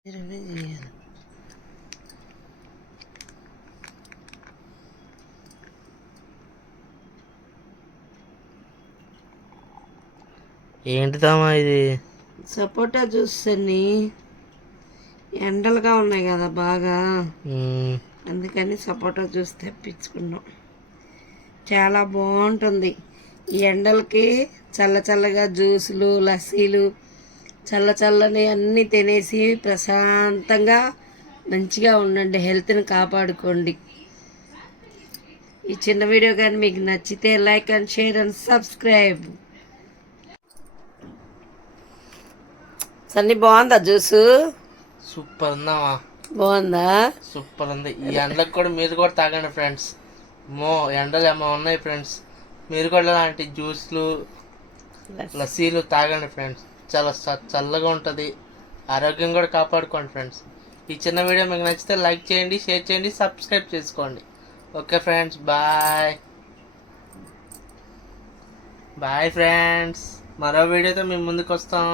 ఏంటిదామా ఇది? సపోటా జ్యూస్ అన్ని ఎండలుగా ఉన్నాయి కదా బాగా, అందుకని సపోటా జ్యూస్ తెప్పించుకున్నాం. చాలా బాగుంటుంది ఈ ఎండలకి. చల్ల చల్లగా జ్యూసులు, లస్సీలు, చల్ల చల్లని అన్నీ తినేసి ప్రశాంతంగా మంచిగా ఉండండి, హెల్త్ని కాపాడుకోండి. ఈ చిన్న వీడియో కానీ మీకు నచ్చితే like and share and subscribe. Sunny బాగుందా జ్యూసు? సూపర్ ఉందామా? బాగుందా? సూపర్ ఉంది. ఈ ఎండలకు కూడా మీరు కూడా తాగండి ఫ్రెండ్స్. ఎండలు ఏమో ఉన్నాయి ఫ్రెండ్స్, మీరు కూడా ఇలాంటి జ్యూస్లు, లస్సీలు తాగండి ఫ్రెండ్స్. చాలా చల్లగా ఉంటుంది, ఆరోగ్యం కూడా కాపాడుకోండి ఫ్రెండ్స్. ఈ చిన్న వీడియో మీకు నచ్చితే లైక్ చేయండి, షేర్ చేయండి, సబ్స్క్రైబ్ చేసుకోండి. Okay friends, bye bye friends. మరో వీడియోతో మేము ముందుకు వస్తాం.